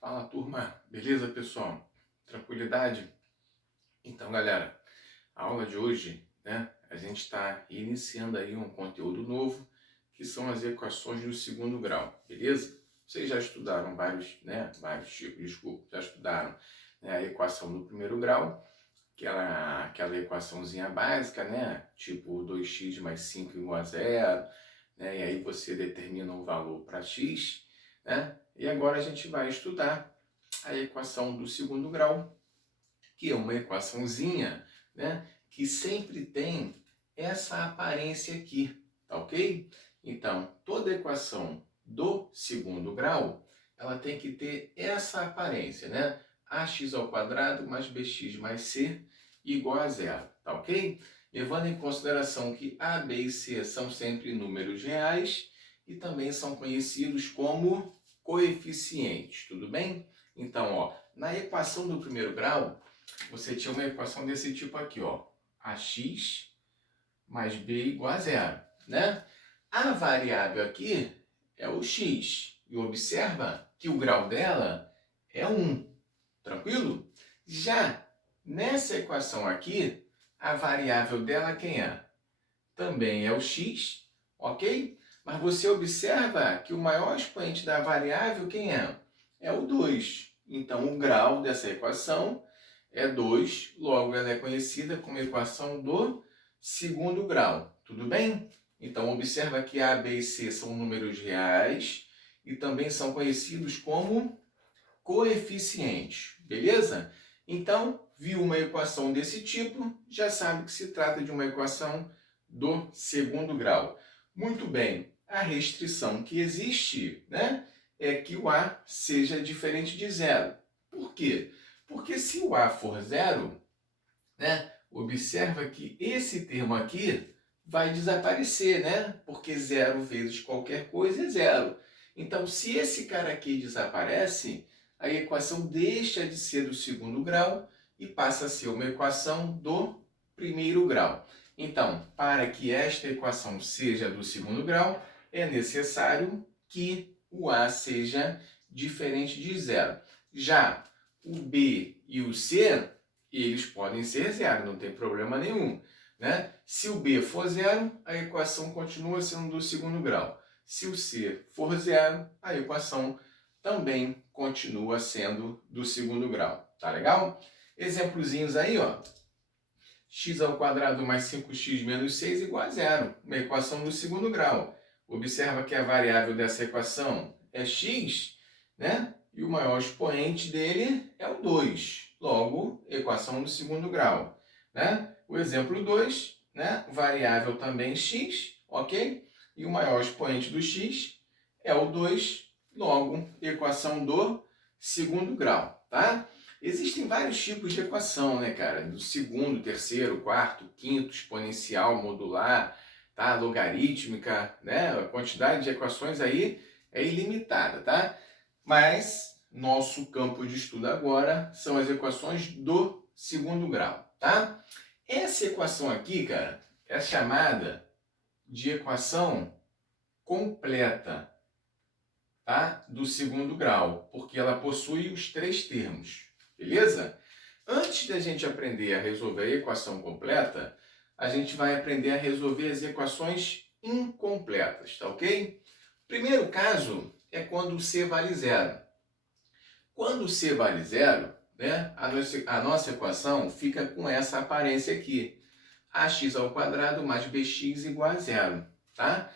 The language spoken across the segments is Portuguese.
Fala, turma, beleza, pessoal? Tranquilidade? Então, galera, a aula de hoje, né, a gente está iniciando aí um conteúdo novo, que são as equações do segundo grau, beleza? Vocês já estudaram vários tipos, desculpa, já estudaram, né, a equação do primeiro grau, aquela equaçãozinha básica, né, tipo 2x mais 5 igual a zero, né, e aí você determina um valor para x, né, e agora a gente vai estudar a equação do segundo grau, que é uma equaçãozinha, né, que sempre tem essa aparência aqui, tá ok? Então, toda equação do segundo grau, ela tem que ter essa aparência, né? Ax ao quadrado mais bx mais c igual a zero, tá ok? Levando em consideração que a, b e c são sempre números reais e também são conhecidos como coeficientes, tudo bem? Então, ó, na equação do primeiro grau, você tinha uma equação desse tipo aqui, ó. Ax mais b igual a zero, né? A variável aqui é o x. E observa que o grau dela é 1. Tranquilo? Já nessa equação aqui, a variável dela quem é? Também é o x, ok? Mas você observa que o maior expoente da variável quem é? É o 2. Então, o grau dessa equação é 2, logo ela é conhecida como equação do segundo grau. Tudo bem? Então, observa que A, B e C são números reais e também são conhecidos como coeficientes, beleza? Então, viu uma equação desse tipo, já sabe que se trata de uma equação do segundo grau. Muito bem, a restrição que existe, né, é que o A seja diferente de zero. Por quê? Porque se o A for zero, né, observa que esse termo aqui vai desaparecer, né? Porque zero vezes qualquer coisa é zero. Então, se esse cara aqui desaparece, a equação deixa de ser do segundo grau e passa a ser uma equação do primeiro grau. Então, para que esta equação seja do segundo grau, é necessário que o A seja diferente de zero. Já o B e o C, eles podem ser zero, não tem problema nenhum, né? Se o B for zero, a equação continua sendo do segundo grau. Se o C for zero, a equação também continua sendo do segundo grau. Tá legal? Exemplozinhos aí, ó. X ao quadrado mais 5x menos 6 igual a zero. Uma equação do segundo grau. Observa que a variável dessa equação é x, né? E o maior expoente dele é o 2. Logo, equação do segundo grau, né? O exemplo 2, né? Variável também x, ok? E o maior expoente do x é o 2. Logo, equação do segundo grau, tá? Existem vários tipos de equação, né, cara? Do segundo, terceiro, quarto, quinto, exponencial, modular, tá? Logarítmica, né? A quantidade de equações aí é ilimitada, tá? Mas nosso campo de estudo agora são as equações do segundo grau, tá? Essa equação aqui, cara, é chamada de equação completa, tá? Do segundo grau, porque ela possui os três termos. Beleza? Antes da gente aprender a resolver a equação completa, a gente vai aprender a resolver as equações incompletas, tá ok? Primeiro caso é quando o C vale zero. Quando o C vale zero, né, a nossa equação fica com essa aparência aqui. Ax ao quadrado mais bx igual a zero, tá?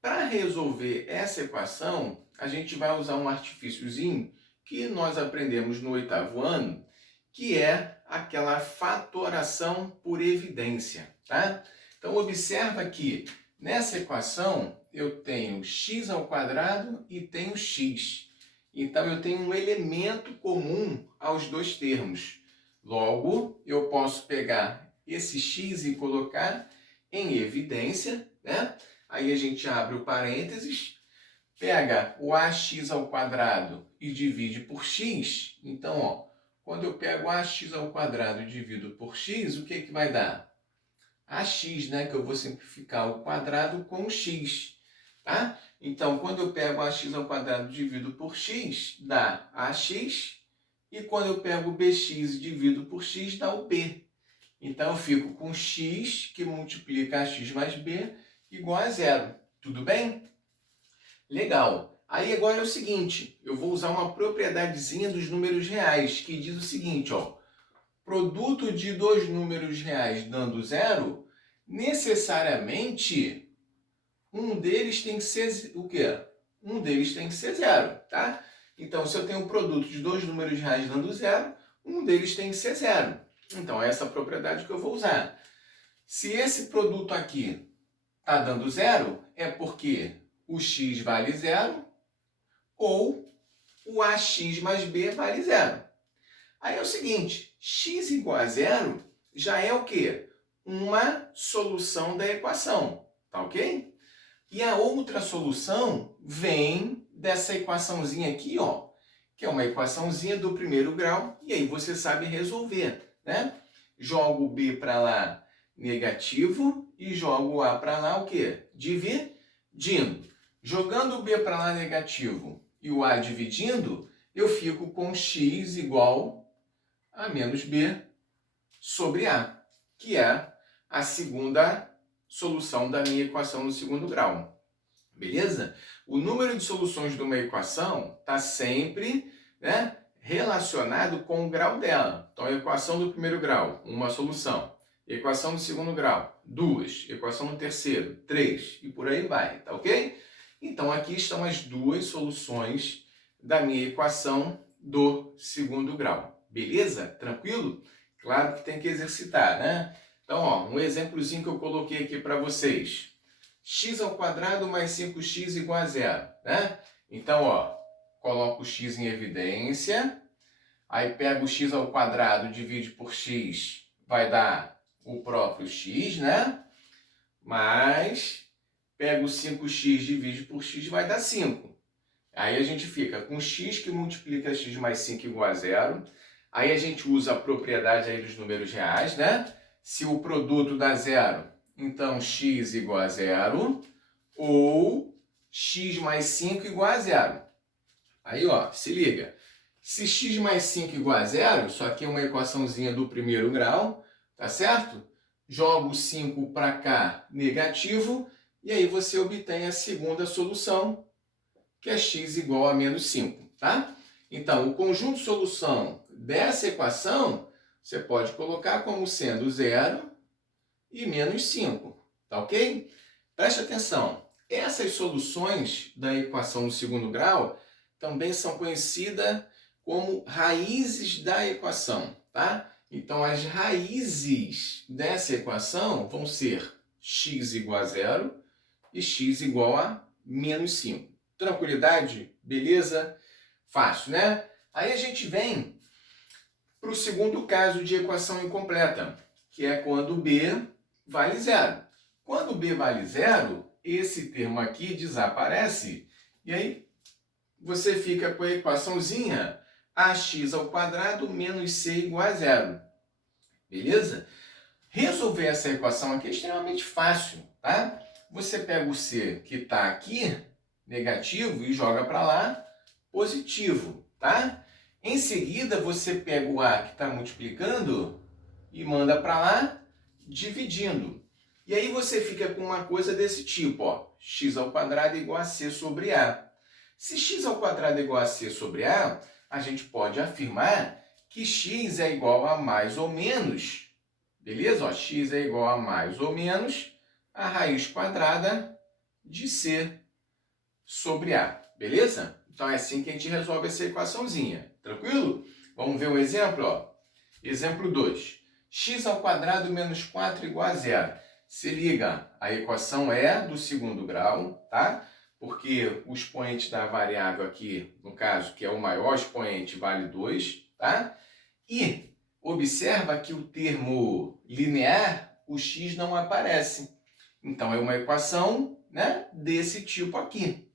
Para resolver essa equação, a gente vai usar um artifíciozinho que nós aprendemos no oitavo ano, que é aquela fatoração por evidência, tá? Então, observa que nessa equação eu tenho x ao quadrado e tenho x. Então, eu tenho um elemento comum aos dois termos. Logo, eu posso pegar esse x e colocar em evidência, né? Aí a gente abre o parênteses, pega o ax ao quadrado e divide por x. Então, ó, quando eu pego ax ao quadrado e divido por x, o que vai dar? Ax, né? Que eu vou simplificar o quadrado com o x, tá? Então, quando eu pego ax ao quadrado e divido por x, dá ax. E quando eu pego o bx e divido por x, dá o b. Então, eu fico com x que multiplica ax mais b igual a zero. Tudo bem? Legal. Aí agora é o seguinte, eu vou usar uma propriedadezinha dos números reais, que diz o seguinte, ó. Produto de dois números reais dando zero, necessariamente um deles tem que ser o quê? Um deles tem que ser zero, tá? Então, se eu tenho um produto de dois números reais dando zero, um deles tem que ser zero. Então, é essa propriedade que eu vou usar. Se esse produto aqui está dando zero, é porque o x vale zero ou o ax mais b vale zero. Aí é o seguinte, x igual a zero já é o quê? Uma solução da equação, tá ok? E a outra solução vem dessa equaçãozinha aqui, ó, que é uma equaçãozinha do primeiro grau, e aí você sabe resolver, né? Jogo o b para lá negativo e jogo o a para lá o quê? Dividindo. Jogando o b para lá negativo e o a dividindo, eu fico com x igual a menos b sobre a, que é a segunda solução da minha equação no segundo grau. Beleza? O número de soluções de uma equação está sempre, né, relacionado com o grau dela. Então, a equação do primeiro grau, uma solução. Equação do segundo grau, duas. Equação do terceiro, três. E por aí vai, tá ok? Então, aqui estão as duas soluções da minha equação do segundo grau. Beleza? Tranquilo? Claro que tem que exercitar, né? Então, ó, um exemplozinho que eu coloquei aqui para vocês. X ao quadrado mais 5x igual a zero, né? Então, ó, coloco o x em evidência, aí pego o x ao quadrado, divide por x, vai dar o próprio x, né? Mas pego 5x, divide por x, vai dar 5. Aí a gente fica com x que multiplica x mais 5 igual a zero. Aí a gente usa a propriedade aí dos números reais, né? Se o produto dá zero, então x igual a zero, ou x mais 5 igual a zero. Aí, ó, se liga. Se x mais 5 igual a zero, isso aqui é uma equaçãozinha do primeiro grau, tá certo? Jogo 5 para cá, negativo, e aí você obtém a segunda solução, que é x igual a menos 5, tá? Então, o conjunto de solução dessa equação, você pode colocar como sendo 0 e menos 5, tá ok? Preste atenção, essas soluções da equação do segundo grau também são conhecidas como raízes da equação, tá? Então, as raízes dessa equação vão ser x igual a 0 e x igual a menos 5. Tranquilidade? Beleza? Fácil, né? Aí a gente vem para o segundo caso de equação incompleta, que é quando b vale zero. Quando b vale zero, esse termo aqui desaparece, e aí você fica com a equaçãozinha ax ao quadrado menos c igual a zero. Beleza? Resolver essa equação aqui é extremamente fácil, tá? Você pega o c que está aqui, negativo, e joga para lá, positivo, tá? Em seguida, você pega o a que está multiplicando e manda para lá, dividindo. E aí você fica com uma coisa desse tipo, ó, x ao quadrado é igual a c sobre a. Se x ao quadrado é igual a c sobre a gente pode afirmar que x é igual a mais ou menos, beleza? Ó, x é igual a mais ou menos a raiz quadrada de c sobre a, beleza? Então é assim que a gente resolve essa equaçãozinha, tranquilo? Vamos ver um exemplo, ó. Exemplo 2. X ao quadrado menos 4 igual a zero. Se liga, a equação é do segundo grau, tá? Porque o expoente da variável aqui, no caso, que é o maior expoente, vale 2, tá? E observa que o termo linear, o x não aparece. Então, é uma equação, né, desse tipo aqui.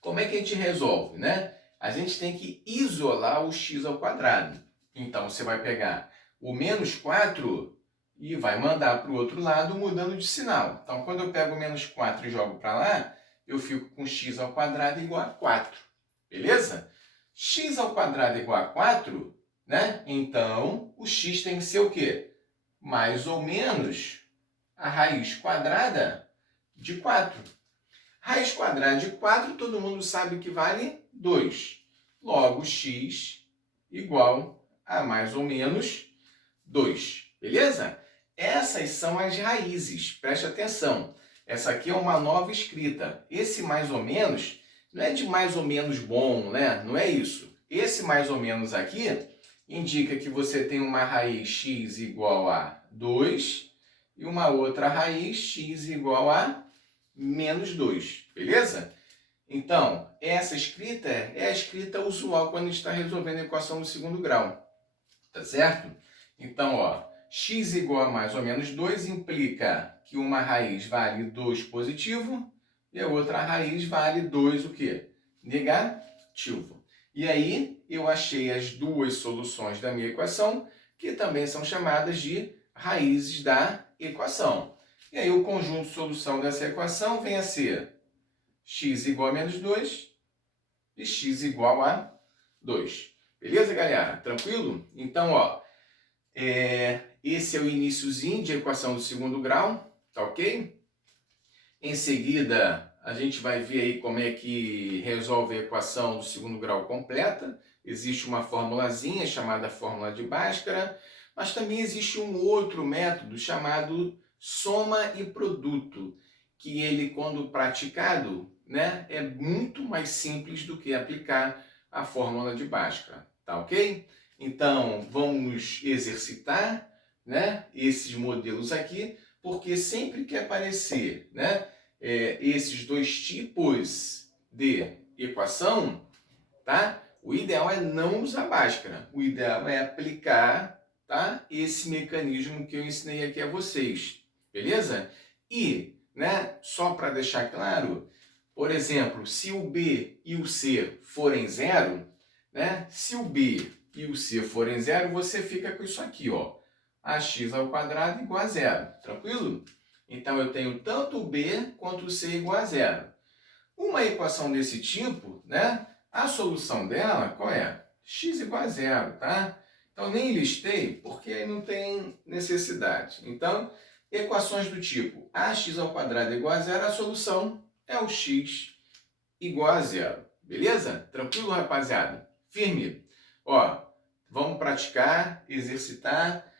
Como é que a gente resolve, né? A gente tem que isolar o x ao quadrado. Então, você vai pegar o menos 4 e vai mandar para o outro lado mudando de sinal. Então, quando eu pego o menos 4 e jogo para lá, eu fico com x ao quadrado igual a 4. Beleza? X ao quadrado igual a 4, né? Então, o x tem que ser o quê? Mais ou menos a raiz quadrada de 4. Raiz quadrada de 4, todo mundo sabe que vale 2. Logo, x igual a mais ou menos 2. Beleza? Essas são as raízes. Preste atenção. Essa aqui é uma nova escrita. Esse mais ou menos não é de mais ou menos bom, né? Não é isso. Esse mais ou menos aqui indica que você tem uma raiz x igual a 2 e uma outra raiz x igual a menos 2. Beleza? Então, essa escrita é a escrita usual quando a gente está resolvendo a equação do segundo grau. Tá certo? Então, ó, x igual a mais ou menos 2 implica que uma raiz vale 2 positivo e a outra raiz vale 2 o quê? Negativo. E aí, eu achei as duas soluções da minha equação, que também são chamadas de raízes da equação. E aí, o conjunto de solução dessa equação vem a ser x igual a menos 2 e x igual a 2. Beleza, galera? Tranquilo? Então, ó, esse é o iniciozinho de equação do segundo grau, tá ok? Em seguida, a gente vai ver aí como é que resolve a equação do segundo grau completa. Existe uma formulazinha chamada fórmula de Bhaskara, mas também existe um outro método chamado soma e produto, que ele, quando praticado, né, é muito mais simples do que aplicar a fórmula de Bhaskara, tá ok? Então, vamos exercitar, né, esses modelos aqui, porque sempre que aparecer, né, esses dois tipos de equação, tá? O ideal é não usar Bhaskara. O ideal é aplicar, tá, esse mecanismo que eu ensinei aqui a vocês. Beleza? E, né, só para deixar claro, por exemplo, se o B e o C forem zero, né, se o B e o C forem zero, você fica com isso aqui, ó, ax ao quadrado igual a zero. Tranquilo? Então, eu tenho tanto o B quanto o C igual a zero. Uma equação desse tipo, né, a solução dela, qual é? X igual a zero, tá? Então, nem listei, porque aí não tem necessidade. Então, equações do tipo ax ao quadrado igual a zero, a solução é o x igual a zero. Beleza? Tranquilo, rapaziada? Firme? Ó, vamos praticar, exercitar,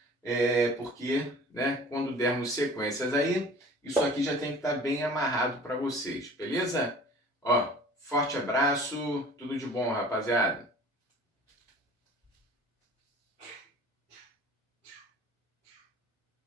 porque, né, quando dermos sequências aí, isso aqui já tem que estar bem amarrado para vocês, beleza? Ó, forte abraço, tudo de bom, rapaziada.